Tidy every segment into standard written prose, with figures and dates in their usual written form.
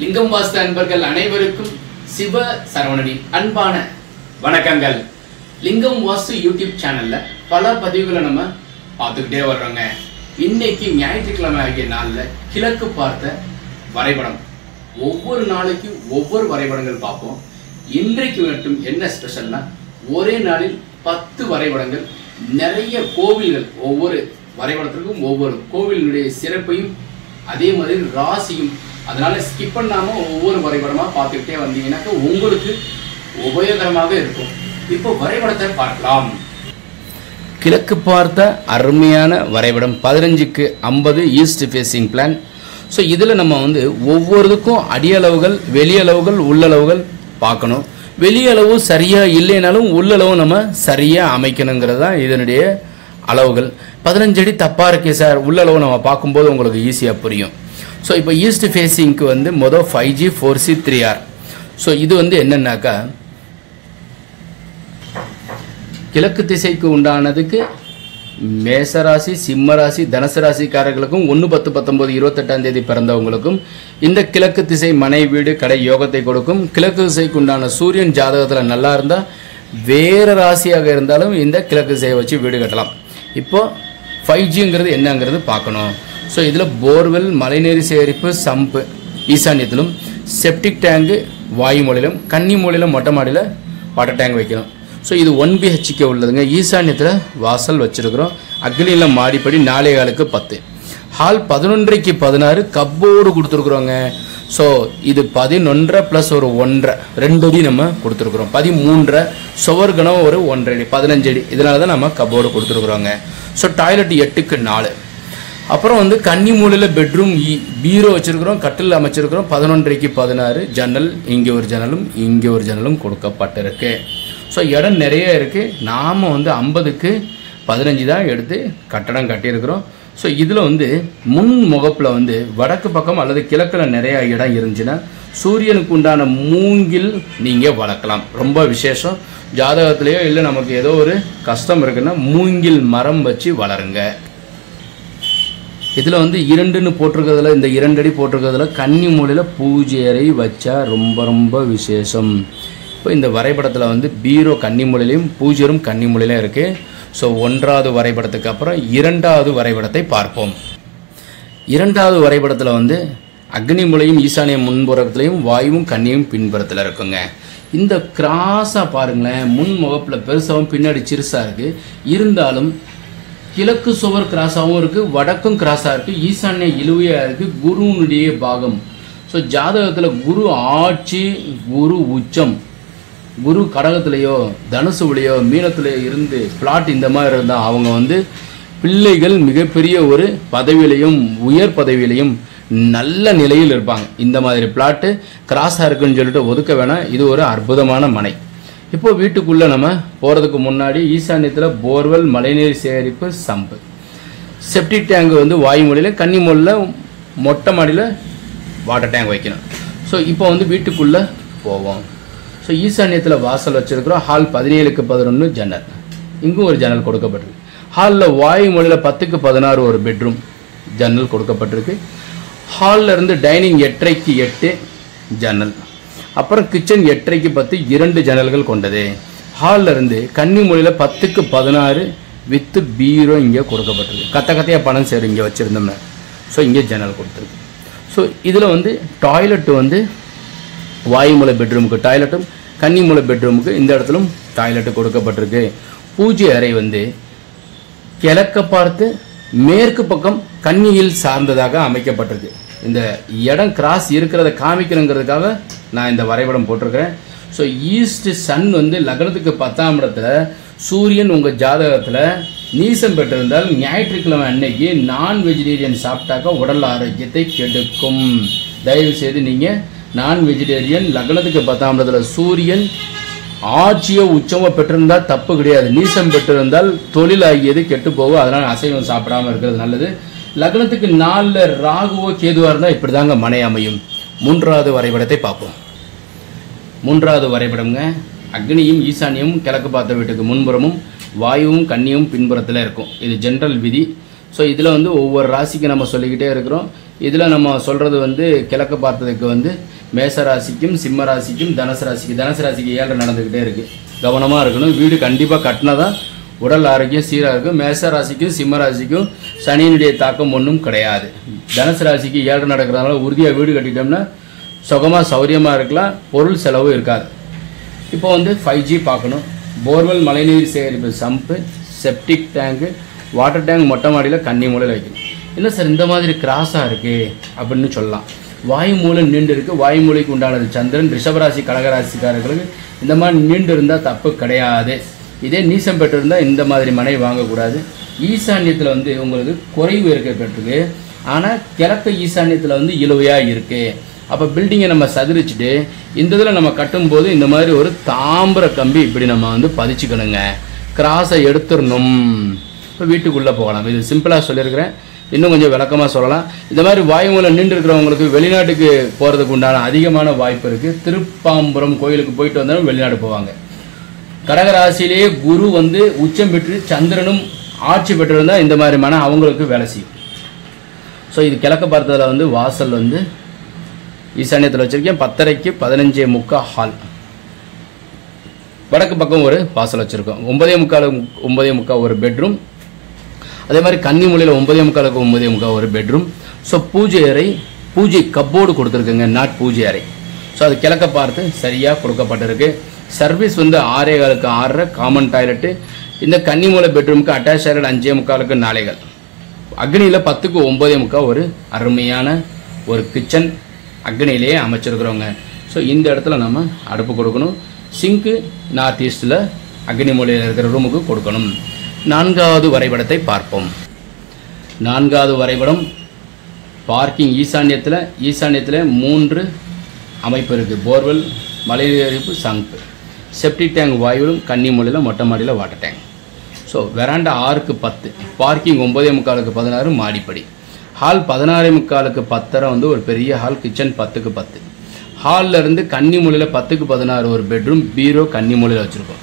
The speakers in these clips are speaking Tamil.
லிங்கம் வாஸ்து அன்பர்கள் அனைவருக்கும் சிவ சரவணனின் அன்பான வணக்கங்கள். லிங்கம் வாஸ்து யூடியூப் சேனல்ல பல பதிவுகளை நம்ம பார்த்துக்கிட்டே வர்றோங்க. இன்னைக்கு ஞாயிற்றுக்கிழமை ஆகிய நாள்ல கிழக்கு பார்த்த வரைபடம், ஒவ்வொரு நாளைக்கு ஒவ்வொரு வரைபடங்கள் பார்ப்போம். இன்றைக்கு மட்டும் என்ன ஸ்பெஷல்னா, ஒரே நாளில் 10 வரைபடங்கள், நிறைய கோவில்கள், ஒவ்வொரு வரைபடத்திற்கும் ஒவ்வொரு கோவிலுடைய சிறப்பையும் அதே மாதிரி ராசியும், அதனால ஸ்கிப் பண்ணாம ஒவ்வொரு வரைபடமா பார்த்துக்கிட்டே வந்தீங்கன்னாக்க உங்களுக்கு உபயோகரமாக இருக்கும். இப்போ வரைபடத்தை பார்க்கலாம். கிழக்கு பார்த்த அருமையான வரைபடம் 15க்கு 50 ஈஸ்ட் ஃபேசிங் பிளான். ஸோ இதில் நம்ம ஒவ்வொருக்கும் அடியளவுகள், வெளியளவுகள், உள்ளளவுகள் பார்க்கணும். வெளியளவு சரியாக இல்லைனாலும் உள்ளளவு நம்ம சரியாக அமைக்கணுங்கிறது தான் இதனுடைய அளவுகள். 15 அடி தப்பாக இருக்கே சார், உள்ளளவு நம்ம பார்க்கும்போது உங்களுக்கு ஈஸியாக புரியும். ஸோ இப்போ ஈஸ்ட் ஃபேஸிங்க்கு மொதல் 5G 4C 3R. ஸோ இது என்னன்னாக்கா, கிழக்கு திசைக்கு உண்டானதுக்கு மேசராசி, சிம்மராசி, தனுசு ராசிக்காரர்களுக்கும் 1/10/19/28 பிறந்தவங்களுக்கும் இந்த கிழக்கு திசை மனை வீடு கடை யோகத்தை கொடுக்கும். கிழக்கு திசைக்கு உண்டான சூரியன் ஜாதகத்தில் நல்லா இருந்தால் வேறு ராசியாக இருந்தாலும் இந்த கிழக்கு திசையை வச்சு வீடு கட்டலாம். இப்போ 5Gங்கிறது என்னங்கிறது பார்க்கணும். ஸோ இதில் போர்வெல், மழைநீர் சேகரிப்பு, சம்பு ஈசான்யத்திலும், செப்டிக் டேங்கு வாயு மூலையிலும், கன்னி மூலையிலும், மொட்டை மாடியில் வாட்டர் டேங்க் வைக்கணும். ஸோ இது 1 BHK உள்ளதுங்க. ஈசான்யத்தில் வாசல் வச்சுருக்கிறோம். அக்னியில் மாடிப்படி 4 10. ஹால் 11க்கு 16 கப்போடு கொடுத்துருக்குறோங்க. ஸோ இது 11 + ஒரு 1.5 2 அடி நம்ம கொடுத்துருக்குறோம். 13 சுவர்கணம் ஒரு 1.5 அடி 15 அடி. இதனால தான் நம்ம கப்போர்டு கொடுத்துருக்குறோங்க. ஸோ டாய்லெட் 8க்கு 4. அப்புறம் கன்னி மூலையில் பெட்ரூம், பீரோ வச்சுருக்கிறோம், கட்டில் அமைச்சிருக்கிறோம். 11க்கு 16 ஜன்னல், இங்கே ஒரு ஜன்னலும் இங்கே ஒரு ஜன்னலும் கொடுக்கப்பட்டிருக்கு. ஸோ இடம் நிறைய இருக்குது. நாம் 50க்கு 15 தான் எடுத்து கட்டடம் கட்டியிருக்கிறோம். ஸோ இதில் முன் முகப்பில் வடக்கு பக்கம் அல்லது கிழக்கில் நிறையா இடம் இருந்துச்சுன்னா சூரியனுக்கு உண்டான மூங்கில் நீங்கள் வளர்க்கலாம். ரொம்ப விசேஷம். ஜாதகத்திலேயோ இல்லை நமக்கு ஏதோ ஒரு கஷ்டம் இருக்குன்னா மூங்கில் மரம் வச்சு வளருங்க. இதில் 2ன்னு போட்டிருக்கிறதுல, இந்த 2 அடி போட்டிருக்கிறதுல கன்னி மூலையில் பூஜை அறை வச்சா ரொம்ப ரொம்ப விசேஷம். இப்போ இந்த வரைபடத்தில் பீரோ கன்னி மூலையிலையும் பூஜரும் கன்னி மூலையிலும் இருக்குது. ஸோ 1வது வரைபடத்துக்கு அப்புறம் 2வது வரைபடத்தை பார்ப்போம். 2வது வரைபடத்தில் அக்னி மூலையும் ஈசானிய முன்புறத்துலையும் வாயுவும் கன்னியும் பின்புறத்தில் இருக்குங்க. இந்த கிராஸாக பாருங்களேன், முன் முகப்பில் பெருசாகவும் பின்னாடி சிறுசாக இருக்குது. இருந்தாலும் கிழக்கு சுவர் கிராஸாகவும் இருக்குது, வடக்கும் கிராஸாக இருக்குது, ஈசானிய இழுவையாக இருக்குது, குருனுடைய பாகம். ஸோ ஜாதகத்தில் குரு ஆட்சி, குரு உச்சம், குரு கடகத்திலேயோ தனுசுலையோ மீனத்திலேயோ இருந்து பிளாட் இந்த மாதிரி இருந்தால் அவங்க பிள்ளைகள் மிகப்பெரிய ஒரு பதவியிலையும் உயர் பதவியிலையும் நல்ல நிலையில் இருப்பாங்க. இந்த மாதிரி பிளாட்டு கிராஸாக இருக்குன்னு சொல்லிட்டு ஒதுக்க வேணாம். இது ஒரு அற்புதமான மனை. இப்போ வீட்டுக்குள்ளே நம்ம போகிறதுக்கு முன்னாடி ஈசான்யத்தில் போர்வெல், மழைநீர் சேகரிப்பு, சம்பு, செப்டிக் டேங்கு வாயு மூலையில், கன்னி மூலையில், மொட்டை மாடியில் வாட்டர் டேங்க் வைக்கணும். ஸோ இப்போ வீட்டுக்குள்ளே போவோம். ஸோ ஈசான்யத்தில் வாசல் வச்சுருக்கிறோம். ஹால் 17க்கு 11 ஜன்னல், இங்கும் ஒரு ஜன்னல் கொடுக்கப்பட்டிருக்கு. ஹாலில் வாயு மூலையில் 10க்கு 16 ஒரு பெட்ரூம் ஜன்னல் கொடுக்கப்பட்டிருக்கு. ஹாலில் இருந்து டைனிங் 8க்கு 8 ஜன்னல். அப்புறம் கிச்சன் 8க்கு 10 2 ஜன்னல்கள் கொண்டது. ஹாலில் இருந்து கன்னி மூலையில் 10க்கு 16 வித்து பீரோ இங்கே கொடுக்கப்பட்டிருக்கு. கத்தையாக பணம் சேரும் இங்கே வச்சுருந்தோம்னா. ஸோ இங்கே ஜன்னல் கொடுத்துருக்கு. ஸோ இதில் டாய்லெட்டு வாயு மூலை பெட்ரூமுக்கு டாய்லெட்டும், கன்னி மூலை பெட்ரூமுக்கு இந்த இடத்துலும் டாய்லெட்டு கொடுக்கப்பட்டிருக்கு. பூஜை அறை கிழக்க பார்த்து மேற்கு பக்கம் கன்னியில் சார்ந்ததாக அமைக்கப்பட்டிருக்கு. இந்த இடம் கிராஸ் இருக்கிறத காமிக்கணுங்கிறதுக்காக நான் இந்த வரைபடம் போட்டிருக்கிறேன். ஸோ ஈஸ்ட் சன் லக்னத்துக்கு 10ஆம் இடத்துல சூரியன் உங்கள் ஜாதகத்தில் நீசம் பெற்றிருந்தால் ஞாயிற்றுக்கிழமை அன்னைக்கு நான் வெஜிடேரியன் சாப்பிட்டாக்க உடல் ஆரோக்கியத்தை கெடுக்கும். தயவு செய்து நீங்கள் நான் வெஜிடேரியன், லக்னத்துக்கு 10ஆம் இடத்துல சூரியன் ஆட்சியோ உச்சமோ பெற்றிருந்தால் தப்பு கிடையாது. நீசம் பெற்றிருந்தால் தொழில் ஆகியது கெட்டு போகும். அதனால் அசைவம் சாப்பிடாமல் இருக்கிறது நல்லது. லக்னத்துக்கு 4 ராகுவோ கேதுவாக இருந்தால் இப்படி தாங்க மனை அமையும். 3வது வரைபடத்தை பார்ப்போம். 3வது வரைபடம்ங்க, அக்னியும் ஈசானியும் கிழக்கு பார்த்த வீட்டுக்கு முன்புறமும் வாயுவும் கன்னியும் பின்புறத்தில் இருக்கும். இது ஜென்ரல் விதி. ஸோ இதில் வந்து ஒவ்வொரு ராசிக்கு நம்ம சொல்லிக்கிட்டே இருக்கிறோம். இதில் நம்ம சொல்கிறது வந்து கிழக்கு பார்த்ததுக்கு வந்து மேச ராசிக்கும் சிம்ம ராசிக்கும் தனுசு ராசிக்கு 7 நடந்துக்கிட்டே இருக்குது. கவனமாக இருக்கணும். வீடு கண்டிப்பாக கட்டினா தான் உடல் ஆரோக்கியம் சீராக இருக்கும். மேச ராசிக்கும் சிம்ம ராசிக்கும் சனியினுடைய தாக்கம் ஒன்றும் கிடையாது. தனுசு ராசிக்கு 7 நடக்கிறதுனால உறுதியாக வீடு கட்டிட்டோம்னா சுகமாக சௌரியமாக இருக்கலாம், பொருள் செலவு இருக்காது. இப்போ வந்து 5G பார்க்கணும். போர்வெல் மழைநீர் சேகரிப்பு சம்பு, செப்டிக் டேங்கு, வாட்டர் டேங்க் மொட்டை மாடியில் கன்னி மூலையில் வைக்கணும். என்ன சார் இந்த மாதிரி கிராஸாக இருக்குது அப்படின்னு சொல்லலாம். வாயு மூலை நீண்டு இருக்குது. வாயு மூலைக்கு உண்டானது சந்திரன். ரிஷபராசி கடகராசிக்காரர்களுக்கு இந்த மாதிரி நீண்டு இருந்தால் தப்பு கிடையாது. இதே நீசம் பெற்றிருந்தால் இந்த மாதிரி மனை வாங்கக்கூடாது. ஈசான்யத்தில் வந்து உங்களுக்கு குறைவு இருக்க பெற்றுக்கு, ஆனால் கிழக்கு ஈசான்யத்தில் வந்து இழுவையாக இருக்குது. அப்போ பில்டிங்கை நம்ம சதுரிச்சுட்டு இந்த இதில் நம்ம கட்டும்போது இந்த மாதிரி ஒரு தாம்பர கம்பி இப்படி நம்ம வந்து பதிச்சுக்கணுங்க. கிராஸை எடுத்துடணும். இப்போ வீட்டுக்குள்ளே போகலாம். இது சிம்பிளாக சொல்லியிருக்கிறேன். இன்னும் கொஞ்சம் விளக்கமாக சொல்லலாம். இந்த மாதிரி வாயு மூலம் நின்று இருக்கிறவங்களுக்கு வெளிநாட்டுக்கு போகிறதுக்கு உண்டான அதிகமான வாய்ப்பு இருக்குது. திருப்பாம்புரம் கோயிலுக்கு போயிட்டு வந்தாலும் வெளிநாடு போவாங்க. கடகராசியிலேயே குரு வந்து உச்சம் பெற்று சந்திரனும் ஆட்சி பெற்றிருந்தால் இந்த மாதிரி மன அவங்களுக்கு வேலை செய்யும். ஸோ இது கிழக்கு பார்த்ததில் வந்து வாசல் வந்து ஈசான்யத்தில் வச்சுருக்கேன். 10:30க்கு 15:45 ஹால். வடக்கு பக்கம் ஒரு வாசல் வச்சுருக்கோம். 9:45 ஒரு பெட்ரூம். அதே மாதிரி கன்னி மூலையில் 9:45க்கு 9:45 ஒரு பெட்ரூம். ஸோ பூஜை அறை, பூஜை கப்போர்டு கொடுத்துருக்குங்க, நாட் பூஜை அறை. ஸோ அது கிழக்க பார்த்து சரியாக கொடுக்கப்பட்டிருக்கு. சர்வீஸ் வந்து 6:15க்கு 6:30 காமன் டாய்லெட்டு. இந்த கன்னி மூலை பெட்ரூமுக்கு அட்டாச் டாய்லெட் 5:45க்கு 4. அக்னியில் 10க்கு 9:45 ஒரு அருமையான ஒரு கிச்சன் அக்னியிலேயே அமைச்சிருக்கிறோங்க. ஸோ இந்த இடத்துல நம்ம அடுப்பு கொடுக்கணும். சிங்க்கு நார்த் ஈஸ்டில் அக்னி மூலையில் இருக்கிற ரூமுக்கு கொடுக்கணும். 4வது வரைபடத்தை பார்ப்போம். 4வது வரைபடம் பார்க்கிங் ஈசான்யத்தில் 3 அமைப்பு இருக்குது. போர்வெல், மலையேறிப்பு, சங்கு, செப்டிக் டேங்க் வாயுவிலும் கன்னி மூலையில் மொட்டை மாடியில் வாட்டர் டேங்க். ஸோ வெராண்டா 6க்கு 10, பார்க்கிங் 9:45க்கு 16, மாடிப்படி. ஹால் 16:45க்கு 10 வந்து ஒரு பெரிய ஹால். கிச்சன் 10க்கு 10. ஹாலில் இருந்து கன்னி மூலையில் 10க்கு 16 ஒரு பெட்ரூம், பீரோ கன்னி மூலையில் வச்சுருக்கோம்.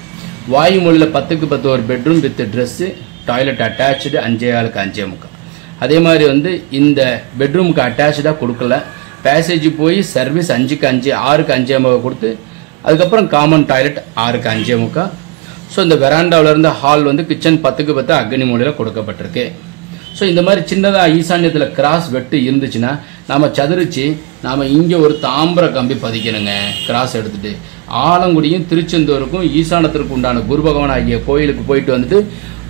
வாயு மூலையில் 10க்கு 10 ஒரு bedroom with dress, toilet attach 5:15க்கு 5:45. அதே மாதிரி வந்து இந்த பெட்ரூமுக்கு அட்டாச்சாக கொடுக்கல. பேசேஜ் போய் சர்வீஸ் 5க்கு 5, 6க்கு 5:50 கொடுத்து அதுக்கப்புறம் காமன் டாய்லெட் 6க்கு 5:45. ஸோ இந்த வெராண்டாவிலேருந்து ஹால் வந்து கிச்சன் 10க்கு 10 அக்னி மூலையில் கொடுக்கப்பட்டிருக்கு. ஸோ இந்த மாதிரி சின்னதாக ஈசான்யத்தில் கிராஸ் வெட்டு இருந்துச்சுன்னா நாம் சதுரிச்சு நாம் இங்கே ஒரு தாம்பர கம்பி பதிக்கணுங்க. கிராஸ் எடுத்துகிட்டு ஆலங்குடியும் திருச்செந்தூருக்கும் ஈசானத்திற்கு உண்டான குரு பகவான் ஆகிய கோயிலுக்கு போயிட்டு வந்துட்டு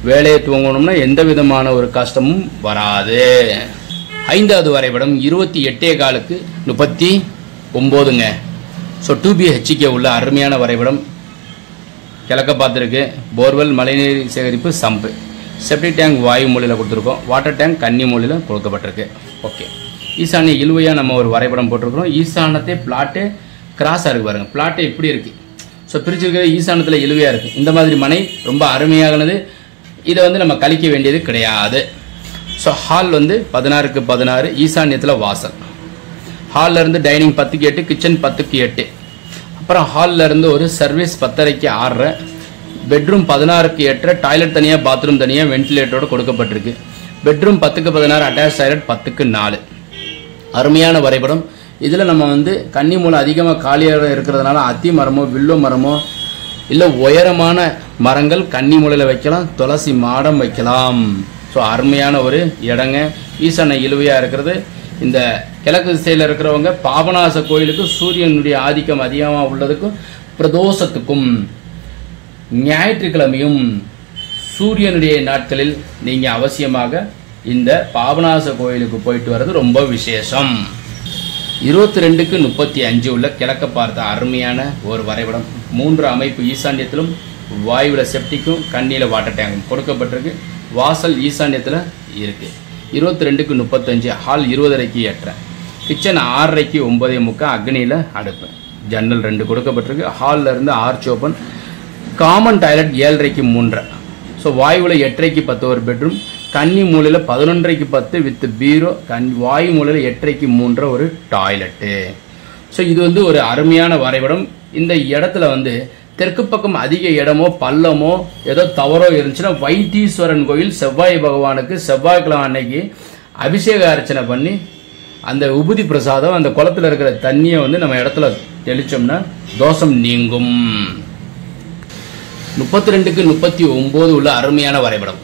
வேலையை துவங்கணும்னா எந்த விதமான ஒரு கஷ்டமும் வராது. 5வது வரைபடம் 28:15க்கு 39ங்க. ஸோ 2BHK உள்ள அருமையான வரைபடம். கிழக்க பார்த்துருக்கு. போர்வெல், மழைநீர் சேகரிப்பு, சம்பு, செப்டிக் டேங்க் வாயு மூலையில் கொடுத்துருக்கோம். வாட்டர் டேங்க் கன்னி மூலையில் கொடுக்கப்பட்டிருக்கு. ஓகே, ஈசானிய இழுவையாக நம்ம ஒரு வரைபடம் போட்டிருக்கிறோம். ஈசானத்தை பிளாட்டு கிராஸாக இருக்குது பாருங்கள். பிளாட்டு இப்படி இருக்குது. ஸோ பிரிச்சிருக்கிற ஈசானத்தில் இழுவையாக இருக்குது. இந்த மாதிரி மனை ரொம்ப அருமையானது. இதை வந்து நம்ம கழிக்க வேண்டியது கிடையாது. ஸோ ஹால் வந்து 16க்கு 16, ஈசான்யத்தில் வாசல். ஹாலில் இருந்து டைனிங் 10க்கு 8, கிச்சன் 10க்கு 8. அப்புறம் ஹாலில் இருந்து ஒரு சர்வீஸ் 10:30க்கு 6, பெட்ரூம் 16க்கு 8, டாய்லெட் தனியாக, பாத்ரூம் தனியாக, வென்டிலேட்டரோடு கொடுக்கப்பட்டிருக்கு. பெட்ரூம் 10க்கு 16, அட்டாச் டாய்லெட் 10க்கு 4. அருமையான வரைபடம். இதில் நம்ம வந்து கன்னி மூலம் அதிகமாக காலியாக இருக்கிறதுனால அத்தி மரமோ வில்லோ மரமோ இல்லை உயரமான மரங்கள் கன்னி மூலையில் வைக்கலாம். துளசி மாடம் வைக்கலாம். ஸோ அருமையான ஒரு இடங்க. ஈசான இழுவையாக இருக்கிறது. இந்த கிழக்கு திசையில் இருக்கிறவங்க பாபநாச கோயிலுக்கு சூரியனுடைய ஆதிக்கம் அதிகமாக உள்ளதுக்கும் பிரதோஷத்துக்கும் ஞாயிற்றுக்கிழமையும் சூரியனுடைய நாட்களில் நீங்கள் அவசியமாக இந்த பாபநாச கோயிலுக்கு போயிட்டு வர்றது ரொம்ப விசேஷம். 22க்கு 35 உள்ள கிழக்க பார்த்த அருமையான ஒரு வரைபடம். 3 அமைப்பு ஈசான்யத்திலும் வாயுவில் செப்டிக்கும் கண்ணியில் வாட்டர் டேங்கும் கொடுக்கப்பட்டிருக்கு. வாசல் ஈசான்யத்தில் இருக்குது. 22க்கு 35, ஹால் 20:30க்கு 8, கிச்சன் 6:30க்கு 9:45, அக்னியில் அடுப்பு. ஜன்னல் 2 கொடுக்கப்பட்டிருக்கு. ஹாலில் இருந்து ஆர்ச் ஓப்பன். காமன் டாய்லெட் 7:30க்கு 3. ஸோ வாயுவில் 8:30க்கு 10 ஒரு பெட்ரூம். கன்னி மூலையில் 11:30க்கு 10 வித் பீரோ. வாயு மூலையில் 8:30க்கு 3 ஒரு டாய்லெட்டு. ஸோ இது வந்து ஒரு அருமையான வரைபடம். இந்த இடத்துல வந்து தெற்கு பக்கம் அதிக இடமோ பள்ளமோ ஏதோ தவறோ இருந்துச்சுன்னா வைத்தீஸ்வரன் கோயில் செவ்வாய் பகவானுக்கு செவ்வாய்க்கிழமை அன்னைக்கு அபிஷேக அர்ச்சனை பண்ணி அந்த உபதி பிரசாதம் அந்த குளத்தில் இருக்கிற தண்ணியை வந்து நம்ம இடத்துல தெளிச்சோம்னா தோஷம் நீங்கும். 32க்கு 39 உள்ள அருமையான வரைபடம்.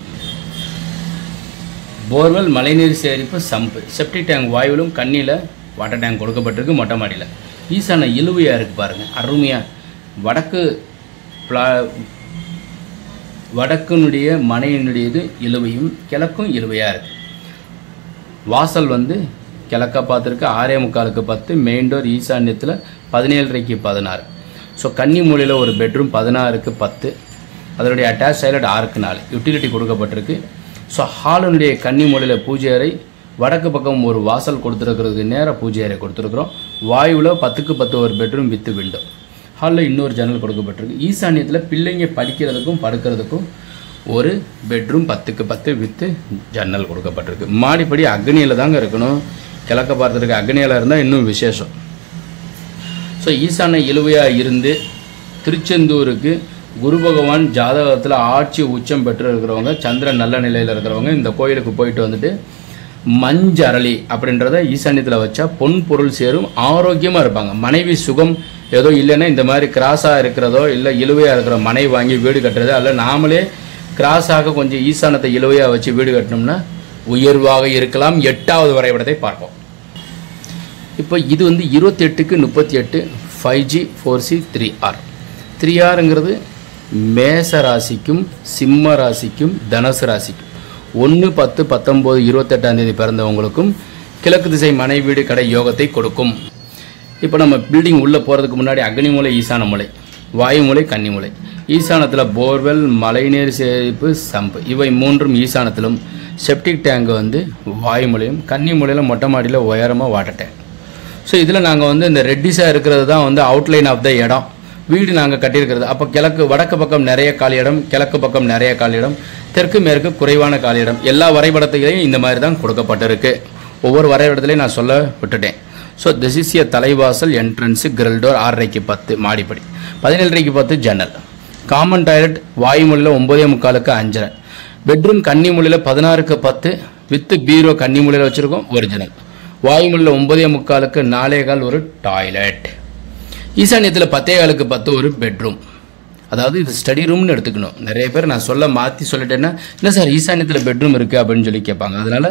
போர்வெல், மழைநீர் சேகரிப்பு, சம்பு, செப்டிக் டேங்க் வாயுவிலும் கண்ணியில் வாட்டர் டேங்க் கொடுக்கப்பட்டிருக்கு. மொட்டை மாடியில் ஈசான இழுவையாக இருக்குது பாருங்கள், அருமையாக. வடக்குனுடைய மனையினுடையது இழுவையும் கிழக்கும் இழுவையாக இருக்குது. வாசல் வந்து கிழக்கா பார்த்துருக்கு, 6:45க்கு 10. மெயின் டோர் ஈசான்யத்தில் 17:30க்கு 16. ஸோ கன்னி மூலையில் ஒரு பெட்ரூம் 16க்கு 10. அதனுடைய அட்டாச் டாய்லெட் 6க்கு 4 யூட்டிலிட்டி கொடுக்கப்பட்டிருக்கு. ஸோ ஹாலுடைய கன்னி மூலையில் பூஜை அறை, வடக்கு பக்கம் ஒரு வாசல் கொடுத்துருக்கிறதுக்கு நேராக பூஜை அறை கொடுத்துருக்குறோம். வாயுவில் 10க்கு 10 ஒரு பெட்ரூம் வித் விண்டோ. ஹாலில் இன்னொரு ஜன்னல் கொடுக்கப்பட்டிருக்கு. ஈசான்யத்தில் பிள்ளைங்க படிக்கிறதுக்கும் படுக்கிறதுக்கும் ஒரு பெட்ரூம் 10க்கு 10 வித்து ஜன்னல் கொடுக்கப்பட்டிருக்கு. மாடிப்படி அக்னியில் தாங்க இருக்கணும். கிழக்க பார்த்துருக்கு அக்னியில் இருந்தால் இன்னும் விசேஷம். ஸோ ஈசான இழுவையாக இருந்து திருச்செந்தூருக்கு குரு பகவான் ஜாதகத்தில் ஆட்சி உச்சம் பெற்று இருக்கிறவங்க, சந்திரன் நல்ல நிலையில் இருக்கிறவங்க இந்த கோயிலுக்கு போயிட்டு வந்துட்டு மஞ்சரளி அப்படின்றத ஈசான்யத்தில் வச்சா பொன் பொருள் சேரும், ஆரோக்கியமாக இருப்பாங்க. மனைவி சுகம் ஏதோ இல்லைன்னா இந்த மாதிரி கிராஸாக இருக்கிறதோ இல்லை இழுவையாக இருக்கிற மனை வாங்கி வீடு கட்டுறது, அல்ல நாமளே கிராஸாக கொஞ்சம் ஈசானத்தை இழுவையாக வச்சு வீடு கட்டினோம்னா உயர்வாக இருக்கலாம். 8வது வரைபடத்தை பார்ப்போம். இப்போ இது வந்து 28க்கு 38 5G 4C 3R. 3Rங்கிறது மேச ராசிக்கும் சிம்ம ராசிக்கும் தனுசு ராசிக்கும் 1, 10, 19, 28ஆம் தேதி பிறந்தவங்களுக்கும் கிழக்கு திசை மனை வீடு கடை யோகத்தை கொடுக்கும். இப்போ நம்ம பில்டிங் உள்ளே போகிறதுக்கு முன்னாடி அக்னிமூலை, ஈசான மூலை, வாயுமூலை, கன்னிமூலை. ஈசானத்தில் போர்வெல், மழைநீர் சேகரிப்பு, சம்பு இவை மூன்றும் ஈசானத்திலும், செப்டிக் டேங்க் வந்து வாயுமூலையும், கன்னிமூலையில் மொட்டை மாடியில் உயரமாக வாட்டர் டேங்க். ஸோ இதில் நாங்கள் வந்து இந்த ரெட்டிஸாக இருக்கிறது தான் வந்து அவுட்லைன் ஆஃப் த இடம். வீடு நாங்கள் கட்டியிருக்கிறது. அப்போ வடக்கு பக்கம் நிறைய காலி இடம், கிழக்கு பக்கம் நிறைய காலி இடம், தெற்கு மேற்கு குறைவான காலி இடம். எல்லா வரைபடத்திலையும் இந்த மாதிரி தான் கொடுக்கப்பட்டிருக்கு. ஒவ்வொரு வரைபடத்துலையும் நான் சொல்ல விட்டுட்டேன். ஸோ திஸ் இஸ் எ தலைவாசல், என்ட்ரன்ஸு, கிரில் டோர் 6:30க்கு 10 மாடிப்படி, 17:30க்கு 10 ஜன்னல். காமன் டாய்லெட் வாயுமொழியில் 9:45க்கு 5:30. பெட்ரூம் கன்னிமொழியில் 16க்கு 10 வித்து பீரோ கன்னிமொழியில் வச்சுருக்கோம், ஒரிஜினல். வாயுமொழியில் 9:45க்கு 4:15 ஒரு டாய்லெட். ஈசான்யத்தில் 10:15க்கு 10 ஒரு பெட்ரூம். அதாவது இது ஸ்டடி ரூம்னு எடுத்துக்கணும். நிறைய பேர் நான் மாற்றி சொல்லிட்டேன்னா இல்லை சார் ஈசான்யத்தில் பெட்ரூம் இருக்குது அப்படின்னு சொல்லி கேட்பாங்க. அதனால்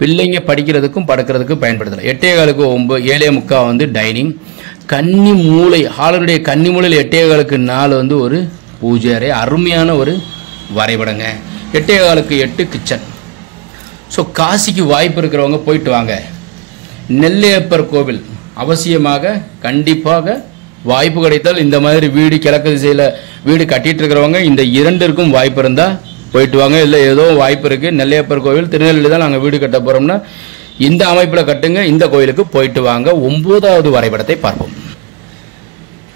பிள்ளைங்க படிக்கிறதுக்கும் படுக்கிறதுக்கும் பயன்படுத்தலாம். 8:15க்கு 7:45 வந்து டைனிங். கன்னி மூளை, ஹாலனுடைய கன்னி மூலையில் 8:15க்கு 4 வந்து ஒரு பூஜை அறை. அருமையான ஒரு வரைபடங்க. 8:15க்கு 8 கிச்சன். ஸோ காசிக்கு வாய்ப்பு இருக்கிறவங்க போயிட்டு வாங்க. நெல்லையப்பர் கோவில் அவசியமாக கண்டிப்பாக வாய்ப்பு கிடைத்தால் இந்த மாதிரி வீடு கிழக்கு திசையில் வீடு கட்டிகிட்டு இருக்கிறவங்க இந்த 2ற்கும் வாய்ப்பு இருந்தால் போயிட்டு வாங்க. இல்லை ஏதோ வாய்ப்பு இருக்குது, நெல்லையப்பர் கோவில் திருநெல்வேலி தான் நாங்கள் வீடு கட்ட போகிறோம்னா இந்த அமைப்பில் கட்டுங்க, இந்த கோயிலுக்கு போயிட்டு வாங்க. 9வது வரைபடத்தை பார்ப்போம்.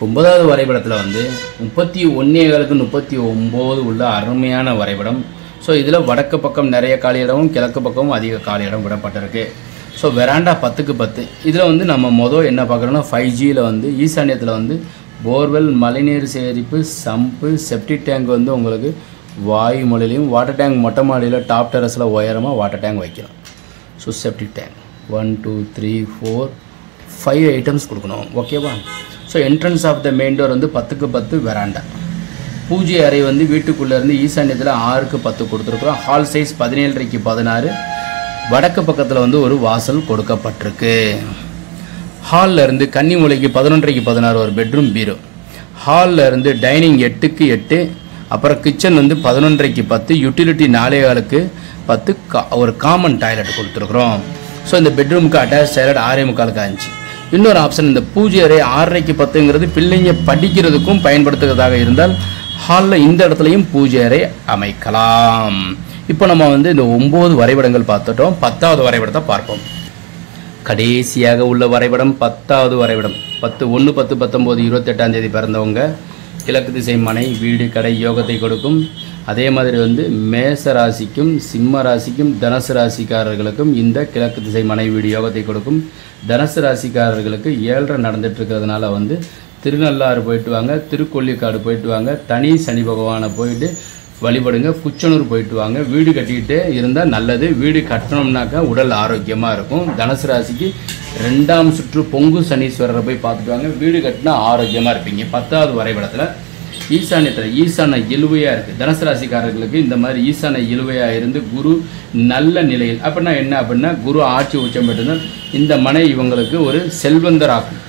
9வது வரைபடத்தில் வந்து 31:15க்கு 39 உள்ள அருமையான வரைபடம். ஸோ இதில் வடக்கு பக்கம் நிறைய காலி இடமும் கிழக்கு பக்கமும் அதிக காலி இடம் விடப்பட்டிருக்கு. So veranda 10க்கு 10. இதில் வந்து நம்ம என்ன பார்க்குறோன்னா 5Gயில் வந்து ஈசான்யத்தில் வந்து போர்வெல், மழைநீர் சேகரிப்பு, சம்பு, செப்டிக் டேங்க் வந்து உங்களுக்கு வாயு மொழிலையும், வாட்டர் டேங்க் மொட்டை மாடியில் டாப் டெரஸில் உயரமாக வாட்டர் டேங்க் வைக்கலாம். ஸோ செப்டிக் டேங்க் 1 2 3 4 5 ஐட்டம்ஸ் கொடுக்கணும். ஓகேவா? So entrance of the main door வந்து 10க்கு 10 வெராண்டா. பூஜை அறை வந்து வீட்டுக்குள்ளேருந்து ஈசான்யத்தில் 6க்கு 10 கொடுத்துருக்குறோம். ஹால் சைஸ் 17:30க்கு 16. வடக்கு பக்கத்தில் வந்து ஒரு வாசல் கொடுக்கப்பட்டிருக்கு. ஹாலில் இருந்து கன்னிமூலைக்கு 11:30க்கு 16 ஒரு பெட்ரூம் பீரோ. ஹாலில் இருந்து டைனிங் 8க்கு 8. அப்புறம் கிச்சன் வந்து 11:30க்கு 10. யூட்டிலிட்டி 4:15க்கு 10 ஒரு காமன் டாய்லெட் கொடுத்துருக்குறோம். ஸோ இந்த பெட்ரூமுக்கு அட்டாச் டாய்லெட் 6:45க்கு 5. இன்னொரு ஆப்ஷன், இந்த பூஜை அறை 6:30க்கு 10ங்கிறது பிள்ளைங்க படிக்கிறதுக்கும் பயன்படுத்துகிறதாக இருந்தால் ஹாலில் இந்த இடத்துலையும் பூஜை அறை அமைக்கலாம். இப்போ நம்ம வந்து இந்த 9 வரைபடங்கள் பார்த்துட்டோம். 10வது வரைபடத்தை பார்ப்போம். கடைசியாக உள்ள வரைபடம் 10வது வரைபடம். 10 1 10 19 28ஆம் தேதி பிறந்தவங்க கிழக்கு திசை மனை வீடு கடை யோகத்தை கொடுக்கும். அதே மாதிரி வந்து மேச ராசிக்கும் சிம்ம ராசிக்கும் தனுசு ராசிக்காரர்களுக்கும் இந்த கிழக்கு திசை மனை வீடு யோகத்தை கொடுக்கும். தனுசு ராசிக்காரர்களுக்கு 7:30 நடந்துட்டு இருக்கிறதுனால வந்து திருநள்ளாறு போயிட்டு வாங்க, திருக்கொள்ளிக்காடு போயிட்டு வாங்க, தனி சனி பகவானை போயிட்டு வழிபடுங்க, குச்சனூர் போயிட்டு வாங்க. வீடு கட்டிக்கிட்டே இருந்தால் நல்லது. வீடு கட்டணும்னாக்கா உடல் ஆரோக்கியமாக இருக்கும். தனுசு ராசிக்கு 2ஆம் சுற்று பொங்கு சனீஸ்வரரை போய் பார்த்துட்டு வாங்க. வீடு கட்டினா ஆரோக்கியமாக இருப்பீங்க. 10வது வரைபடத்தில் ஈசானியத்தில் ஈசான இழுவையாக இருக்குது. தனுசு ராசிக்காரர்களுக்கு இந்த மாதிரி ஈசான இழுவையாக இருந்து குரு நல்ல நிலையில் அப்படின்னா என்ன அப்படின்னா குரு ஆட்சி உச்சம் பெற்றிருந்தால் இந்த மனை இவங்களுக்கு ஒரு செல்வந்தராகும்.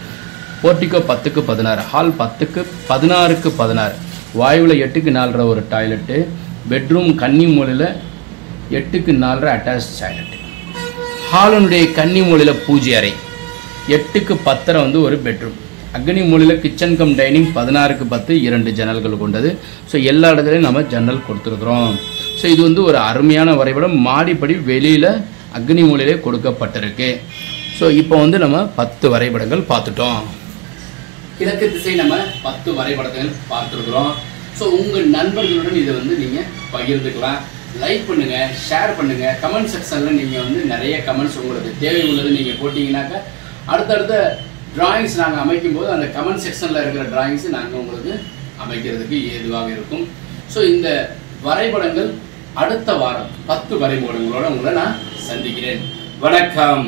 போர்ட்டிகோ 10க்கு 16, ஹால் 10க்கு 16க்கு 16, வாயுவில் 8க்கு 4 ஒரு டாய்லெட்டு, பெட்ரூம் கன்னி மூலையில் 8க்கு 4 அட்டாச் டாய்லெட்டு, ஹாலுடைய கன்னி மூலையில் பூஜை அறை, 8க்கு 10 வந்து ஒரு பெட்ரூம், அக்னி மூலையில் கிச்சன் கம் டைனிங் 16க்கு 10 2 ஜன்னல்கள் கொண்டது. ஸோ எல்லா இடத்துலையும் நம்ம ஜன்னல் கொடுத்துருக்குறோம். ஸோ இது வந்து ஒரு அருமையான வரைபடம். மாடிப்படி வெளியில் அக்னி மூலையிலே கொடுக்கப்பட்டிருக்கு. ஸோ இப்போ வந்து நம்ம 10 வரைபடங்கள் பார்த்துட்டோம். கிழக்கு திசை நம்ம 10 வரைபடங்கள் பார்த்துருக்குறோம். ஸோ உங்கள் நண்பர்களுடன் இதை வந்து நீங்கள் பகிர்ந்துக்கலாம். லைக் பண்ணுங்கள், ஷேர் பண்ணுங்கள். கமெண்ட் செக்ஷனில் நீங்கள் வந்து நிறைய கமெண்ட்ஸ் உங்களுக்கு தேவை உள்ளது நீங்கள் போட்டிங்கனாக்கா அடுத்தடுத்த டிராயிங்ஸ் நாங்கள் அமைக்கும் போது அந்த கமெண்ட் செக்ஷனில் இருக்கிற டிராயிங்ஸை நாங்கள் உங்களுக்கு அமைக்கிறதுக்கு ஏதுவாக இருக்கும். ஸோ இந்த வரைபடங்கள் அடுத்த வாரம் 10 வரைபடங்களோடு உங்களை நான் சந்திக்கிறேன். வணக்கம்.